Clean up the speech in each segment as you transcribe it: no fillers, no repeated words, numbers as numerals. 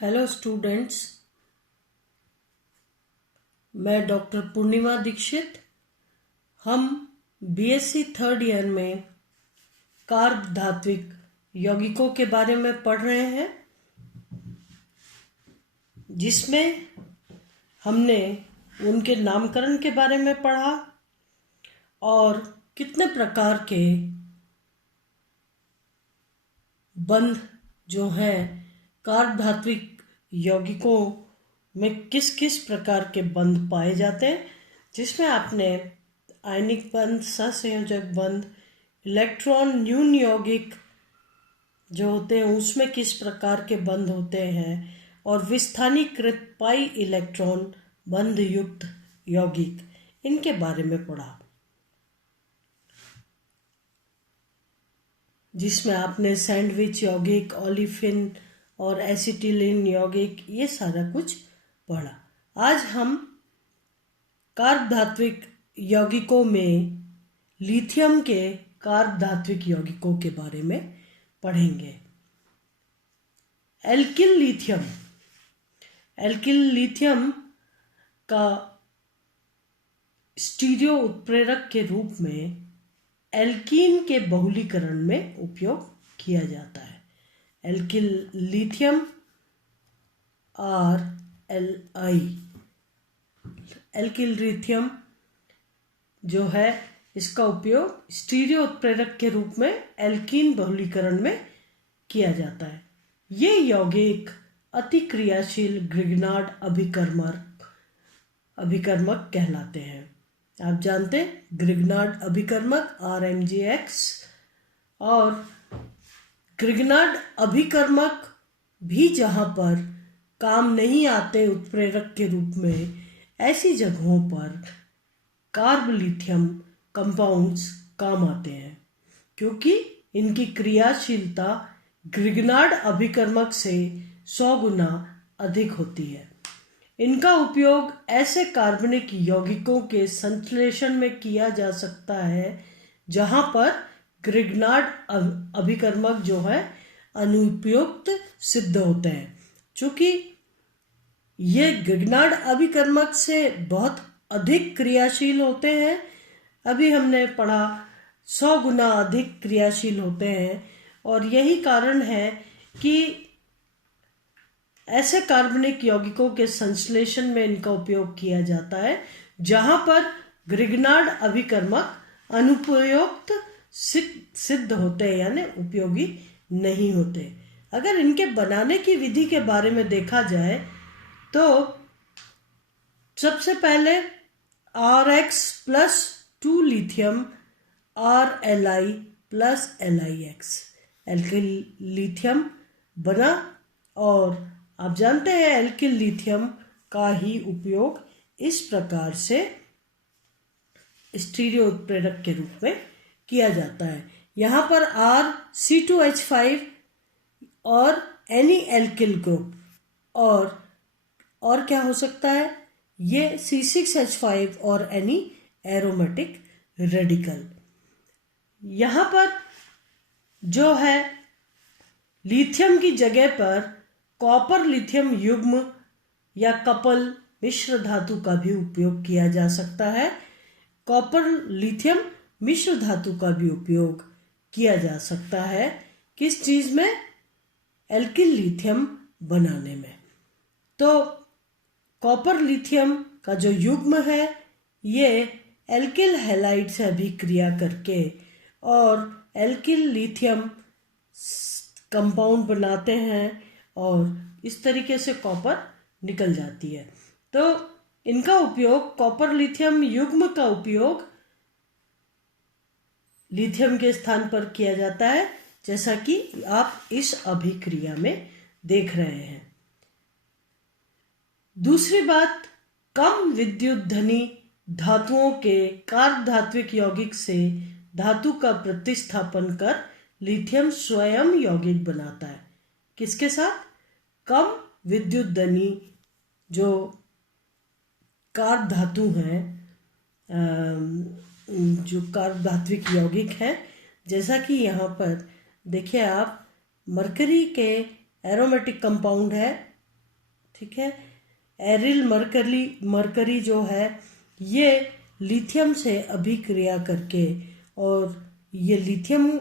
Hello students, मैं doctor पूर्णिमा दीक्षित। हम BSc third year में कार्ब धात्विक यौगिकों के बारे में पढ़ रहे हैं, जिसमें हमने उनके नामकरण के बारे में पढ़ा और कितने प्रकार के बंध जो हैं कार्ब धात्विक यौगिकों में किस किस प्रकार के बंध पाए जाते हैं, जिसमें आपने आयनिक बंध, सहसंयोजक बंध, इलेक्ट्रॉन न्यून यौगिक जो होते हैं उसमें किस प्रकार के बंध होते हैं और विस्थानीकृत पाई इलेक्ट्रॉन बंध युक्त यौगिक, इनके बारे में पढ़ा, जिसमें आपने सैंडविच यौगिक, ओलिफिन और एसिटिलीन यौगिक ये सारा कुछ पढ़ा। आज हम कार्ब धात्विक यौगिकों में लिथियम के कार्ब धात्विक यौगिकों के बारे में पढ़ेंगे। एल्किल लिथियम का स्टीरियो उत्प्रेरक के रूप में एल्कीन के बहुलीकरण में उपयोग किया जाता है। Alkyl lithium RLI, alkyl lithium जो है इसका उपयोग स्टीरियो उत्प्रेरक के रूप में एल्कीन बहुलीकरण में किया जाता है। ये यौगिक अतिक्रियाशील ग्रिग्नार्ड अभिकर्मक कहलाते हैं। आप जानते हैं ग्रिग्नार्ड अभिकर्मक RMGX, और ग्रिग्नार्ड अभिकर्मक भी जहाँ पर काम नहीं आते उत्प्रेरक के रूप में, ऐसी जगहों पर कार्ब लिथियम कंपाउंड्स काम आते हैं, क्योंकि इनकी क्रियाशीलता ग्रिग्नार्ड अभिकर्मक से 100 गुना अधिक होती है। इनका उपयोग ऐसे कार्बनिक यौगिकों के संश्लेषण में किया जा सकता है जहां पर ग्रिग्नार्ड अभिकर्मक जो है अनुपयुक्त सिद्ध होते हैं। चूंकि ये ग्रिग्नार्ड अभिकर्मक से बहुत अधिक क्रियाशील होते हैं, अभी हमने पढ़ा 100 गुना अधिक क्रियाशील होते हैं, और यही कारण है कि ऐसे कार्बनिक यौगिकों के संश्लेषण में इनका उपयोग किया जाता है जहां पर ग्रिग्नार्ड अभिकर्मक अनुपयुक्त सिद्ध होते हैं, यानी उपयोगी नहीं होते। अगर इनके बनाने की विधि के बारे में देखा जाए तो सबसे पहले RX+2 lithium RLI+LiX alkyl lithium बना, और आप जानते हैं एल्किल लिथियम का ही उपयोग इस प्रकार से स्टीरियो उत्प्रेरक के रूप में किया जाता है। यहाँ पर R C2H5 और एनी एल्किल ग्रुप, और क्या हो सकता है, ये C6H5 और एनी एरोमेटिक रेडिकल। यहाँ पर जो है लिथियम की जगह पर कॉपर लिथियम युग्म या कपल मिश्र धातु का भी उपयोग किया जा सकता है। कॉपर लिथियम मिश्र धातु का भी उपयोग किया जा सकता है किस चीज में, एल्किल लिथियम बनाने में। तो कॉपर लिथियम का जो युग्म है ये एल्किल हैलाइड से अभिक्रिया करके और एल्किल लिथियम कंपाउंड बनाते हैं, और इस तरीके से कॉपर निकल जाती है। तो इनका उपयोग, कॉपर लिथियम युग्म का उपयोग लिथियम के स्थान पर किया जाता है, जैसा कि आप इस अभिक्रिया में देख रहे हैं। दूसरी बात, कम विद्युत धनी धातुओं के कार्ब धात्विक यौगिक से धातु का प्रतिस्थापन कर लिथियम स्वयं यौगिक बनाता है। किसके साथ? कम विद्युत धनी जो कार्ब धातु हैं, जो कार्ब धात्विक यौगिक हैं, जैसा कि यहाँ पर देखिए आप, मरकरी के एरोमेटिक कंपाउंड है ठीक है। एरिल मरकरी जो है ये लिथियम से अभिक्रिया करके और ये लिथियम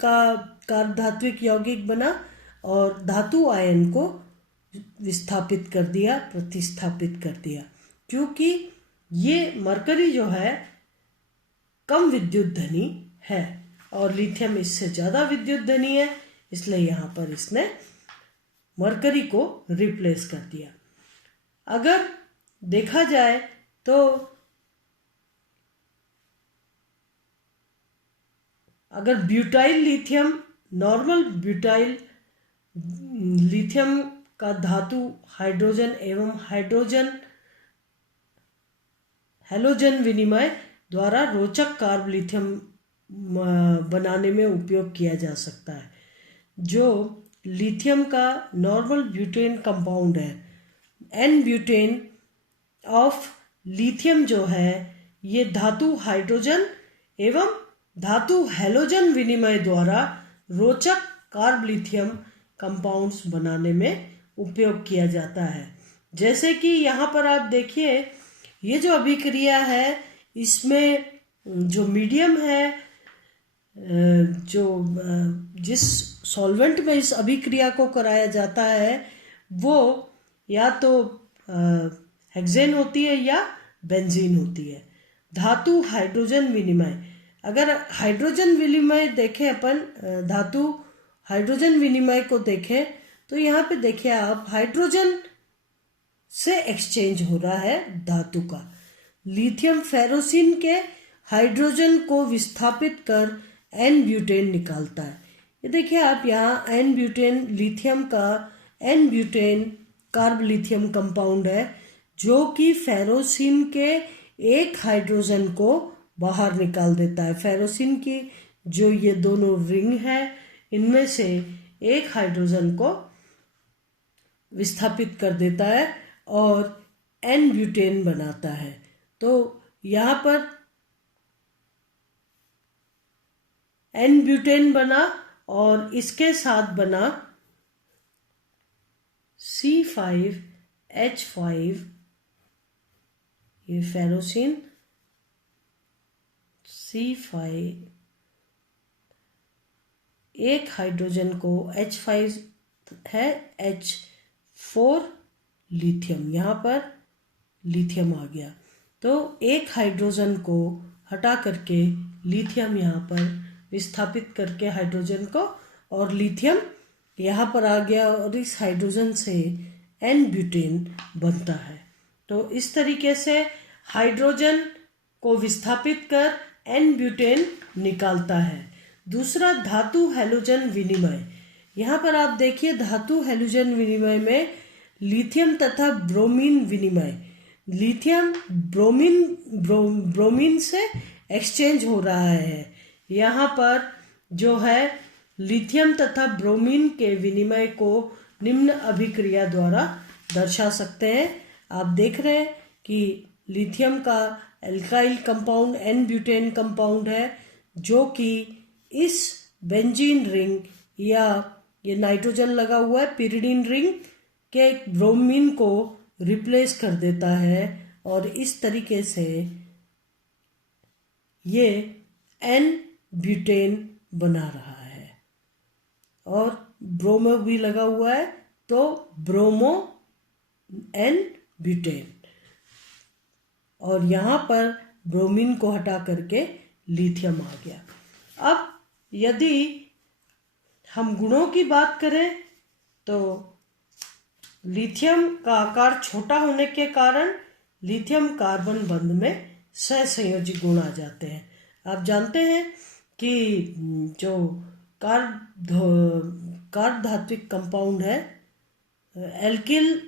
का कार्बधात्विक यौगिक बना और धातु आयन को विस्थापित कर दिया, प्रतिस्थापित कर दिया। क्योंकि ये मरकरी जो है कम विद्युत धनी है और लिथियम इससे ज़्यादा विद्युत धनी है, इसलिए यहाँ पर इसने मरकरी को रिप्लेस कर दिया। अगर देखा जाए तो अगर butyl lithium, normal butyl lithium का धातु हाइड्रोजन एवं हैलोजन विनिमय द्वारा रोचक कार्ब लिथियम बनाने में उपयोग किया जा सकता है। जो लिथियम का नॉर्मल ब्यूटेन कंपाउंड है, एन ब्यूटेन ऑफ लिथियम जो है ये धातु हाइड्रोजन एवं धातु हैलोजन विनिमय द्वारा रोचक कार्ब लिथियम कंपाउंड्स बनाने में उपयोग किया जाता है। जैसे कि यहाँ पर आप देखिए ये जो अभिक्रिया है इसमें जो मीडियम है, जो जिस सॉल्वेंट में इस अभिक्रिया को कराया जाता है वो या तो हेक्सेन होती है या बेंजीन होती है। धातु हाइड्रोजन विनिमय, अगर हाइड्रोजन विनिमय देखें अपन, धातु हाइड्रोजन विनिमय को देखें तो यहाँ पे देखिए आप हाइड्रोजन से एक्सचेंज हो रहा है धातु का। लिथियम फेरोसिन के हाइड्रोजन को विस्थापित कर एन ब्यूटेन निकालता है। ये देखिए आप यहाँ एन ब्यूटेन, लिथियम का n butane carb lithium compound है जो कि फेरोसिन के एक हाइड्रोजन को बाहर निकाल देता है। फेरोसिन की जो ये दोनों रिंग है इनमें से एक हाइड्रोजन को विस्थापित कर देता है और एन ब्यूटेन बनाता है। तो यहाँ पर एन ब्यूटेन बना और इसके साथ बना C5H5, ये फेरोसिन C5 एक हाइड्रोजन को H5 है, H4 लिथियम, यहाँ पर लिथियम आ गया। तो एक हाइड्रोजन को हटा करके लिथियम यहाँ पर विस्थापित करके हाइड्रोजन को, और लिथियम यहाँ पर आ गया और इस हाइड्रोजन से एन ब्यूटेन बनता है। तो इस तरीके से हाइड्रोजन को विस्थापित कर एन ब्यूटेन निकालता है। दूसरा धातु हैलोजन विनिमय, यहाँ पर आप देखिए धातु हैलोजन विनिमय में लिथियम तथा ब्रोमीन विनिमय, लिथियम ब्रोमीन से एक्सचेंज हो रहा है। यहाँ पर जो है लिथियम तथा ब्रोमीन के विनिमय को निम्न अभिक्रिया द्वारा दर्शा सकते हैं। आप देख रहे हैं कि लिथियम का alkyl compound n butane compound है जो कि इस बेंजीन रिंग या ये नाइट्रोजन लगा हुआ है पिरिडीन रिंग के ब्रोमीन को रिप्लेस कर देता है और इस तरीके से ये एन ब्यूटेन बना रहा है। और ब्रोमो भी लगा हुआ है तो ब्रोमो एन ब्यूटेन, और यहाँ पर ब्रोमीन को हटा करके लिथियम आ गया। अब यदि हम गुणों की बात करें तो लिथियम का आकार छोटा होने के कारण लिथियम कार्बन बंध में सहसंयोजी गुण आ जाते हैं। आप जानते हैं कि जो कार्ब धात्विक कंपाउंड है, एल्किल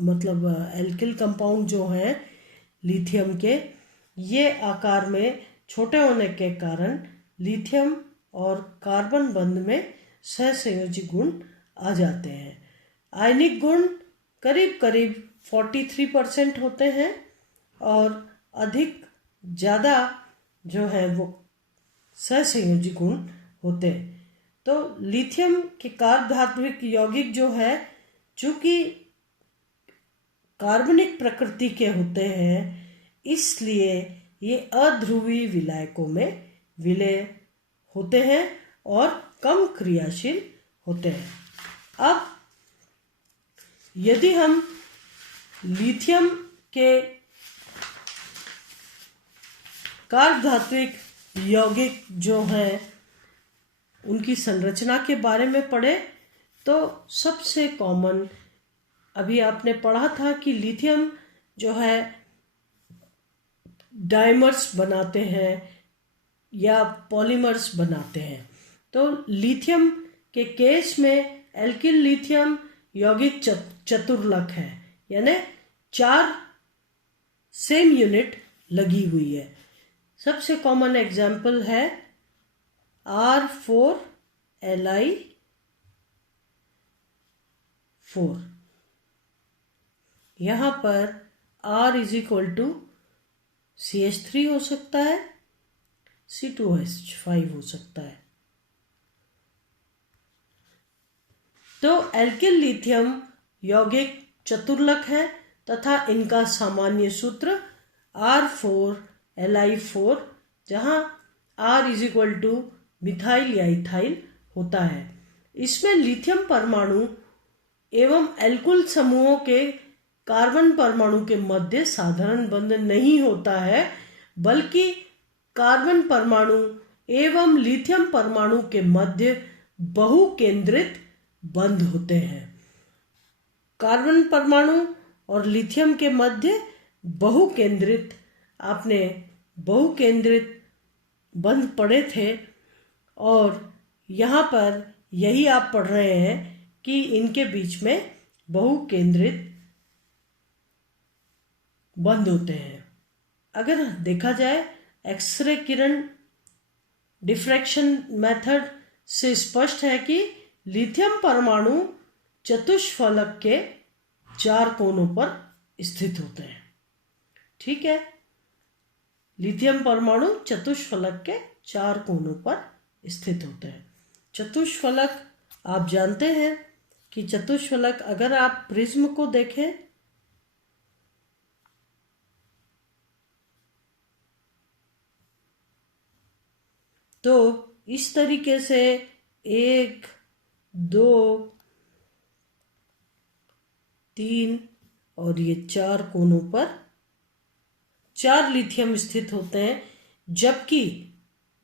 मतलब एल्किल कंपाउंड जो हैं लिथियम के, ये आकार में छोटे होने के कारण लिथियम और कार्बन बंध में सहसंयोजी गुण आ जाते हैं। आयनिक गुण करीब करीब 43% होते हैं और अधिक ज़्यादा जो है वो सहसंयोजी गुण होते हैं। तो लिथियम के कार्ब धात्विक यौगिक जो है चूंकि कार्बनिक प्रकृति के होते हैं इसलिए ये अध्रुवीय विलायकों में विलय होते हैं और कम क्रियाशील होते हैं। अब यदि हम लिथियम के कार्बधात्विक यौगिक जो हैं उनकी संरचना के बारे में पढ़े तो सबसे कॉमन अभी आपने पढ़ा था कि लिथियम जो है डाइमर्स बनाते हैं या पॉलीमर्स बनाते हैं। तो लिथियम के केस में एल्किल लिथियम यौगिक चतुर्लक है, यानी 4 सेम यूनिट लगी हुई है। सबसे कॉमन एग्जाम्पल है R4Li4। यहाँ पर R is equal to CH3 हो सकता है, C2H5 हो सकता है। तो एल्किल लिथियम यौगिक चतुर्लक है तथा इनका सामान्य सूत्र R4Li4, जहाँ R is equal two methyl या इथाइल होता है। इसमें लिथियम परमाणु एवं एल्कुल समूहों के कार्बन परमाणु के मध्य साधारण बंध नहीं होता है, बल्कि कार्बन परमाणु एवं लिथियम परमाणु के मध्य बहुकेंद्रित बंध होते हैं। कार्बन परमाणु और लिथियम के मध्य बहुकेंद्रित, आपने बहुकेंद्रित बंध पढ़े थे और यहाँ पर यही आप पढ़ रहे हैं कि इनके बीच में बहुकेंद्रित बंध होते हैं। अगर देखा जाए एक्सरे किरण डिफ्रैक्शन मेथड से स्पष्ट है कि लिथियम परमाणु चतुष्फलक के 4 कोनों पर स्थित होते हैं। ठीक है, लिथियम परमाणु चतुष्फलक के 4 कोनों पर स्थित होते हैं। चतुष्फलक आप जानते हैं कि चतुष्फलक, अगर आप प्रिज्म को देखें तो इस तरीके से 1, 2, 3 और ये 4 कोनों पर 4 लिथियम स्थित होते हैं। जबकि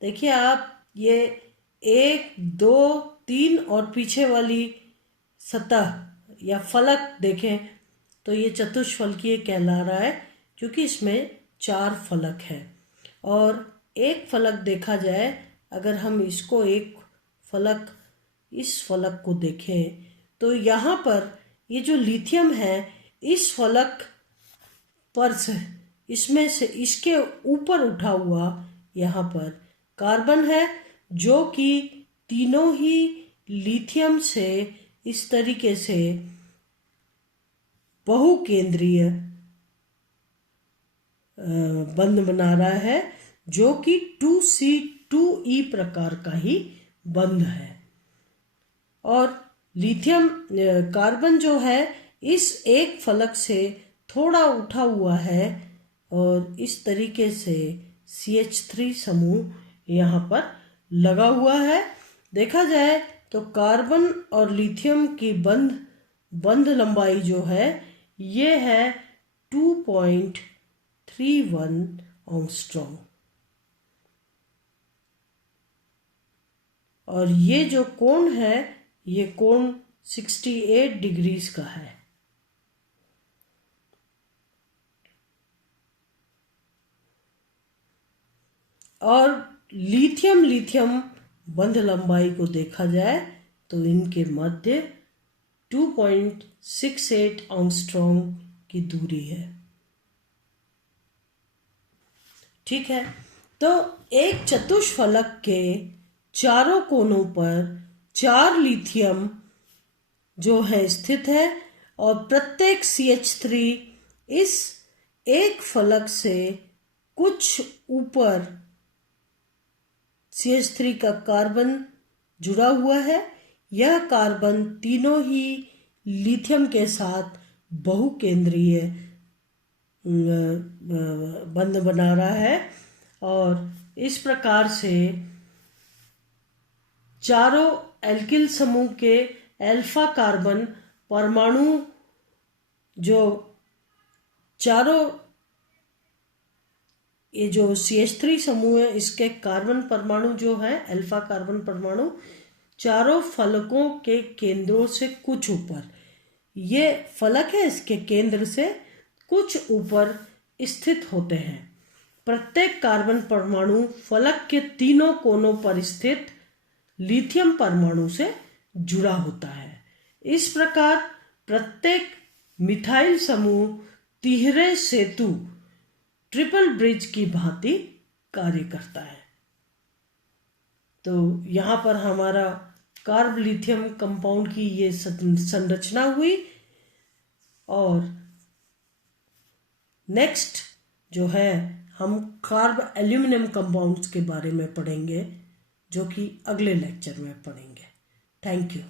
देखिए आप ये 1, 2, 3 और पीछे वाली सतह या फलक देखें तो ये चतुष्फलकीय कहला रहा है, क्योंकि इसमें 4 फलक है। और एक फलक देखा जाए, अगर हम इसको एक फलक, इस फलक को देखें तो यहाँ पर ये जो लिथियम है इस फलक पर से, इसमें से इसके ऊपर उठा हुआ यहाँ पर कार्बन है, जो कि तीनों ही लिथियम से इस तरीके से बहुकेंद्रीय बंध बना रहा है, जो कि 2C2E प्रकार का ही बंध है। और लिथियम कार्बन जो है इस एक फलक से थोड़ा उठा हुआ है और इस तरीके से CH3 समूह यहाँ पर लगा हुआ है। देखा जाए तो कार्बन और लिथियम की बंध लंबाई जो है ये है 2.31 एंगस्ट्रॉम। और ये जो कोण है ये कोण 68 डिग्रीज का है। और लिथियम बंध लंबाई को देखा जाए तो इनके मध्य 2.68 एंगस्ट्रॉम की दूरी है। ठीक है, तो एक चतुष्फलक के चारों कोनों पर 4 लिथियम जो है स्थित है और प्रत्येक CH3 इस एक फलक से कुछ ऊपर CH3 का कार्बन जुड़ा हुआ है। यह कार्बन तीनों ही लिथियम के साथ बहुकेंद्रीय बंध बना रहा है और इस प्रकार से चारों एल्किल समूह के अल्फा कार्बन परमाणु जो चारों ये जो CH3 समूह है इसके कार्बन परमाणु जो है अल्फा कार्बन परमाणु चारों फलकों के केंद्रों से कुछ ऊपर, ये फलक है इसके केंद्र से कुछ ऊपर स्थित होते हैं। प्रत्येक कार्बन परमाणु फलक के तीनों कोनों पर स्थित लिथियम परमाणु से जुड़ा होता है। इस प्रकार प्रत्येक मिथाइल समूह तिहरे सेतु ट्रिपल ब्रिज की भांति कार्य करता है। तो यहाँ पर हमारा कार्ब लिथियम कंपाउंड की ये संरचना हुई और नेक्स्ट जो है हम कार्ब एल्यूमिनियम कंपाउंड्स के बारे में पढ़ेंगे जो कि अगले लेक्चर में पढ़ेंगे। Thank you.